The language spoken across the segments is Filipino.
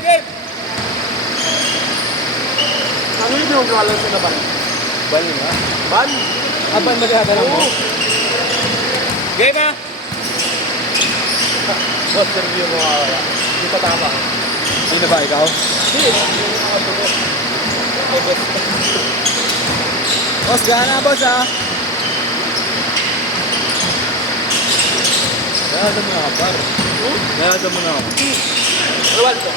game! Ano yung ginagawa sa laban? Bal nga. Ban? Aban magkakaroon mo? Game ah! Boss, review mo kaya. Hindi pa tama. Sino ba, ikaw? Hindi. Boss, gana boss ah! Gana mo na ka par. Gana mo na ako. Rawal ko.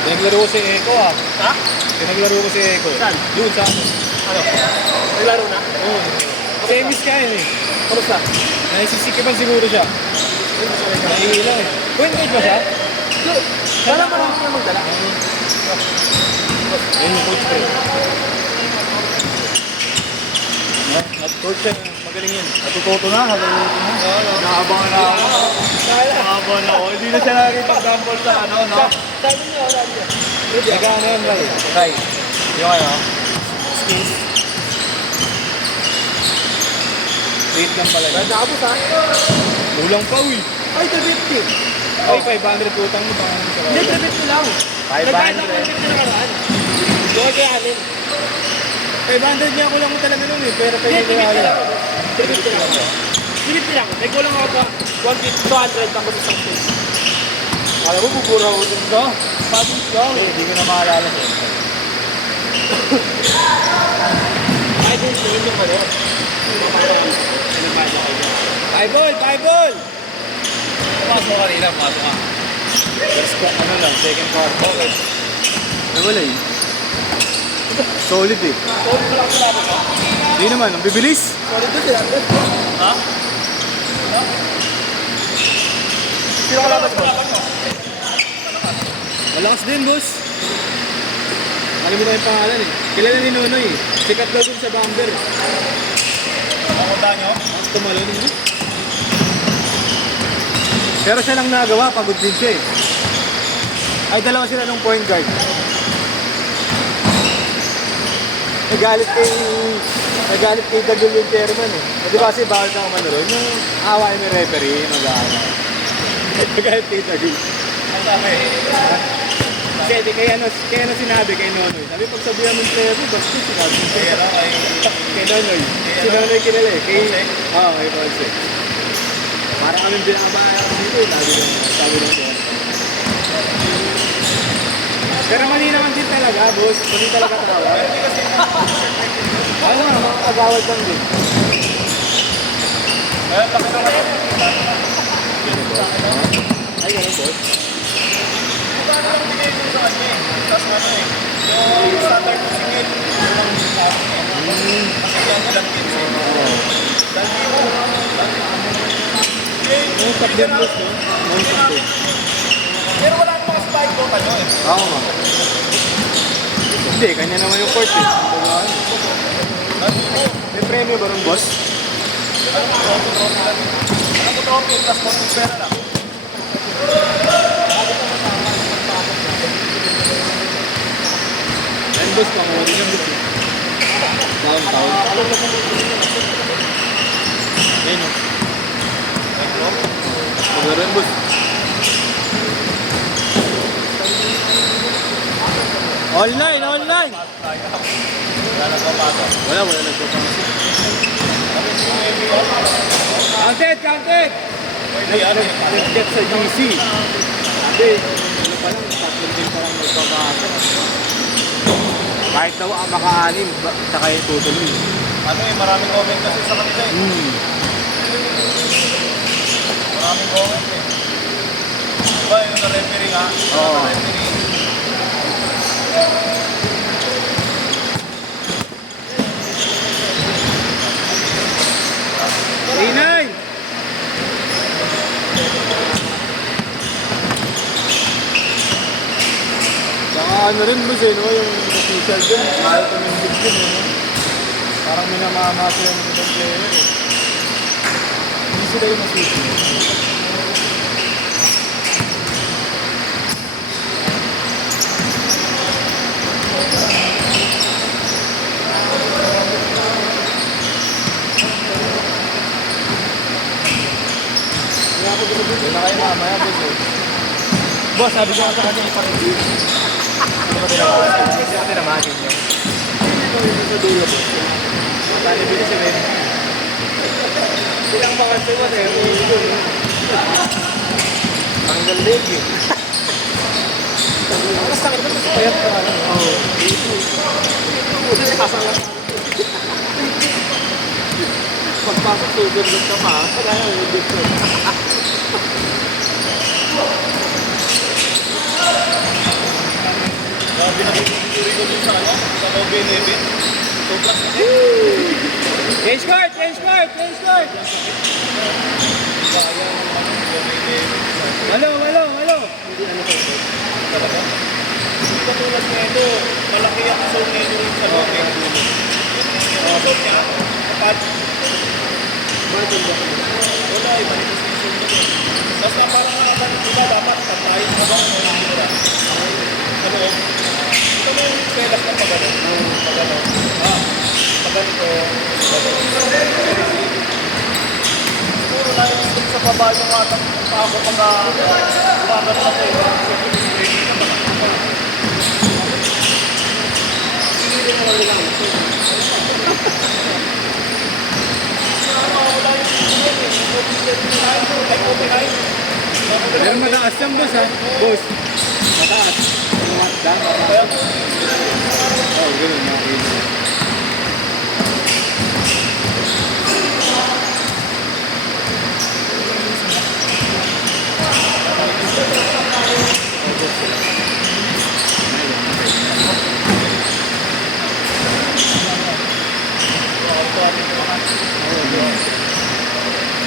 Pinaglaro ko si Eko ah. Ha? Pinaglaro ko si Eko. Saan? Doon sa... Ano? Naglaro na? Oo. Semis ka yun eh. Kamusta? Naisisikipan siguro siya. Nahihila eh. Point guard ba siya? Sana marami na magdala. Ayun yung coach ko eh. At coach siya, magaling yun. Natututo na. Nakabangan na ako. Nakabangan na ako. Hindi na siya nakikipag-dumble sa ano, no? Sabi niyo, sabi niyo. Nagano yan lang eh. Try. Yung ano? Skills. Rate lang pala yun. Nagkakabot ha? Kulang pa uy. Ay, 350. Ay, 500 utang mo. Hindi, 350 lang. 500. Nagkakabot na nakaraan. Yung kay Allen. 500 niya kulang mo talaga nun eh. Pero Hindi, pwede ko 350 lang kaya. ako. 350 lang ako. 350 lang ako. May kulang ako pa 150, 200 ako sa isang place. Alam mo, bubura ko dun ka. Pabis lang. Hindi ko na maalala siya. Ay, din, tingin nyo pala. Five ball! Pasok kanina, pasok ka. First quarter, ano lang, second quarter. Okay. Nawala eh. Solid eh. Solid lang sila ako. Hindi naman, ang bibilis. Solid doon sila. Ha? Sino kalaban mo? Malakas din, boss. Nakalimutan yung pangalan eh. Kilala ni Nonoy eh. Sikat daw dun sa Bamber. Pakunta nyo? Mas tumalon mo. Pero siya lang nagawa, pagod din siya eh. Ay, dalawa sila ng point guard. Nagalit kay Dagul yung chairman eh. Di ba kasi bawal na umano ron? Yung away ni referee, mag-aaway. Nagalit kay Dagul. Ang dami. Kasi kaya ano sinabi kay Nonoy. Sabi pag sabihan mo yung player mo, basta sinabi mo. Pero Kay Nonoy. Si Nonoy kilala eh. Kay Ponce. Parang kami binabayaan dito eh. Sabi ng boss. Pero mali naman din talaga, boss. Mali talaga tawag. Ano nga, mga kagawad lang din. Ayun, laki naman. Ay, ganun, boss. Paano lang bigay ko sa kanya eh? Tapos ano eh, yung standard na singil, yung sabi niya. Kasi yung ilang kids eh. Dahil mo, Yung top din, boss, no? Yung top din. pero wala naman kasi tayo ko ano eh. Oo nga. Hindi, kanya naman yung court eh. May premyo ba rin, boss? Alam mo, trophy lang. Alam mo, trophy, plus konting pera lang. Ayun, boss, pang-uri lang, boss eh. Downtown. Ayun, oh. Magaro yun, boss. Online! Wala nagpapasok. Wala nagpapasok. Kami si Emilio. Counted! Pwede ano eh. Nag-get sa GC. Sabi, ano pa lang, 3 din pa lang magpapasok. Kahit daw ang maka-anim, saka yung tutuloy. Ano eh, maraming comment kasi sa kanila eh. Maraming comment eh. Diba yung na-referee nga? Oo. Na-referee. Inay! Saka ano rin boss eh, no? Yung official dun, mahal ko ng big dun eh, no? Parang minamamasa yung ibang player eh. Hindi sila yung masisi. Doon na kayo mamaya, boss. Boss, sabi ko nga sa kanya ipa-review. Ano ba tinamasin? Hindi ako tinamasin niyo. Sa dulo, boss. Tali bilis si Ben. Silang mga suwan eh. Ang galig eh. Ang sakit naman sa payat ka. Oo. Kasalat. Pagpasok sugar lang ka pa. Kailangan yung dito. Grabe na pinipuri ko dun sa ano, sa Kobe Nevin. So plus na Change card! Change card! Change card! Malo! Malo! Malo! talaga. Hindi katulad na ito, malaki ang zone nito rin sa loob. Yung zone niya, kapag wala eh, manipis yung zone nito. Tapos na parang nakakano, diba dapat patayin mo ba ang mga nila sa loob. Ito mo yung pelas na pagano. Pagano. Paganito. Siguro na yung sa baba yung atang ako pag umagat ako eh. Hindi mo lang lang. Pero mataas yan, boss, ha? Boss. Mataas. Mataas. Oh, gano'n. Nakakita.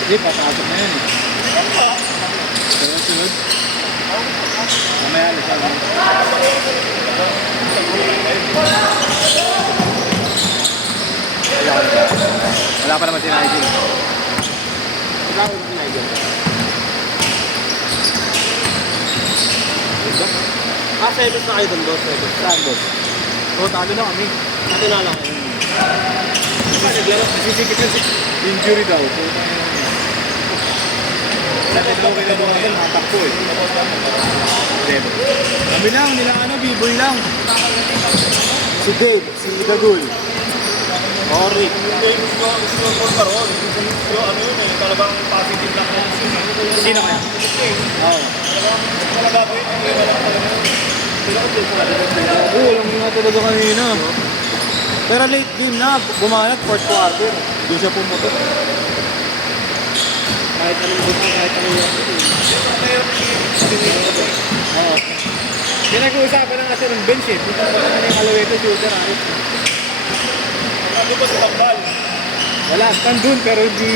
Hindi, papasok na yan eh. Sunod-sunod. Mamaya, lasal mo. Wala pa naman si Nigel. Wala ko na Nigel. Seven na kayo doon, boss. Saan, boss? Oo, talo na kami. Ate na lang kayo. Nasisikip na si injury daw. Sabi daw kayo na doon, matakpo eh. Kami lang, nilang ano, B-boy lang. Si Dave, si Gagul. Ori. Hindi gusto ko karon. Yung ano yun eh, talagang positive na coach yun eh. Sino kaya? Oo. Talaga ko yun, hindi wala pa rin. Oo, walang nga talaga kanina. Pero late game na, bumanat, fourth quarter. Doon siya pumuto. Kahit anong gusto, kahit anong Oo. Pinag-uusapan na kasi ng bench eh. Punta pa naman yung Alaweto shooter, ayos. Ano ba si Tambal? Wala, stand dun pero hindi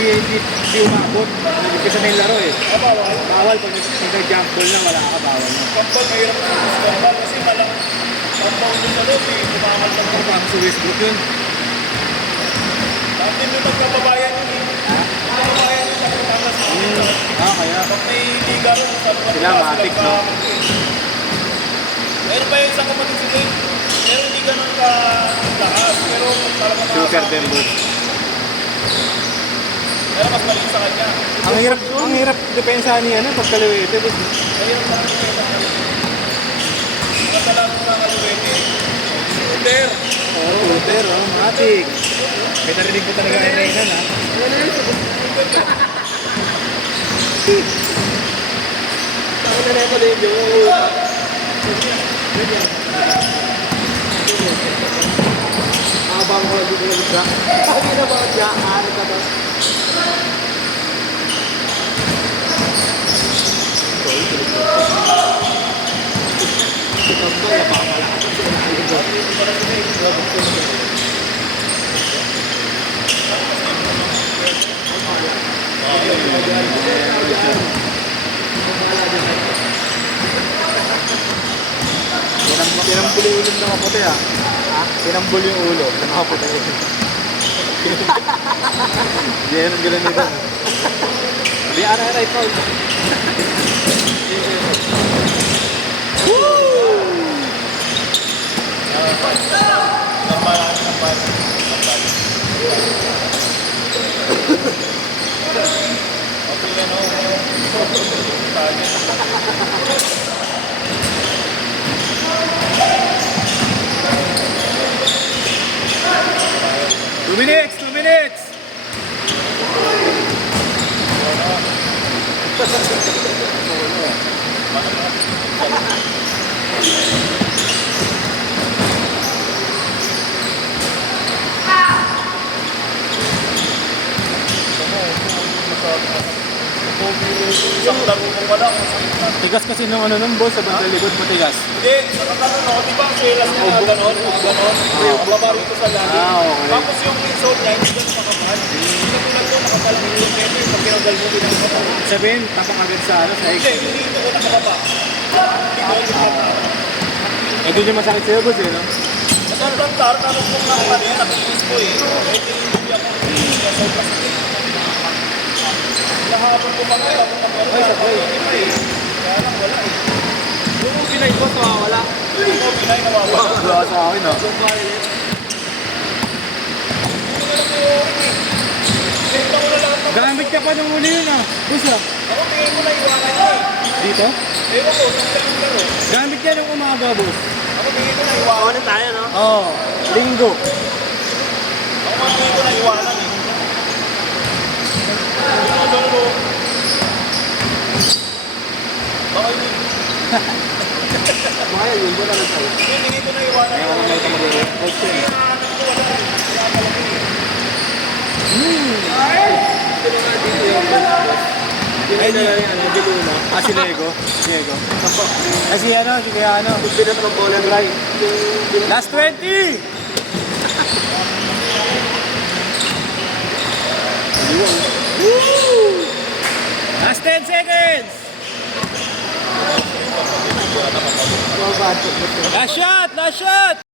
umabot. Hindi kasi na yung laro eh. Bawal. Bawal pag nag-jump ball lang, wala ka, bawal na. Tambal, mahirap na si Tambal kasi malang tambal doon sa loob eh. Kumamal lang Ano pa sa Westbrook yun? Dati may magkababayan yun eh. Magkababayan yun sa Pagkakas. Kaya. Pag may liga rin, sabi ko Sila, matik, no? Meron pa yung isang kapatid si Dave. Pero hindi ganun ka lakas. Pero talagang Super din, boss. Pero mas maliit sa kanya. Ang hirap depensa ni ano, pag Alaweto, boss. Mahirap lang yung kaya. Matalang sa kaluwete. Shooter. Oo, shooter, matik. May narinig ko talaga kay Reynan, ha? Ako na rin pala yung abang ko dito na siya. Sabi na ba siya, ano ka ba? Ito ba, napakalakas sa Tinambol yung ulo ng kaputi, ha? Tinambol yung ulo ng kaputi. Hindi yan ang gano'n nito. Hindi, right foul. Two minutes, 2 minutes. Isang laro ko pala kung saan na. Tigas kasi nung ano nung boss, sa bandang likod matigas. Hindi, nakagano no, di ba ang shelas niya na gano'n, ang baba rito sa lalim. Okay. Tapos yung insole niya, hindi gano'n makapal. Hindi na tulad ko, makapal dito yung pwede, pag pinagal mo din ang gano'n. Sabihin, tapak agad sa ano, sa Hindi, exit. hindi ito ko nakababa. Hindi ko ito nakababa. Eh, doon yung masakit sa'yo boss eh, no? Sa plantar, tanong ko na ano yan, nakikinis ko eh. Eh, hindi ako, sobrang sakit. Lahabang ko pa kayo, habang kapero ka, hindi pa eh. Kaya lang, wala eh. Yung pinay ko, wala. Ito, pinay nawawala. Wala sa akin, no? Ito ko na lahat ng... Gamit ka pa nung uli yun ah. Boss ah. Ako, tingin ko na iwanan ko eh. Dito? Ewan ko, saan ko laro. Gamit ka nung umaga, boss. Ako, tingin ko na iwanan. Ano tayo, no? Oo. Linggo. Ako, tingin ko na iwanan eh. Ano, laro. Baka yun. Mga yun, wala lang sa'yo. Tingin ko na iwanan. Kaya wala may kamagano. Kasi hinahanap ko, wala eh. Wala talaga eh. Ay, na lang yan. Hindi ko na. Ah, si Lego. Diego. Ah, si ano, si kaya ano. Pinat ng bola dry. Last 20! Woo! Last 10 seconds! Last shot! Last shot!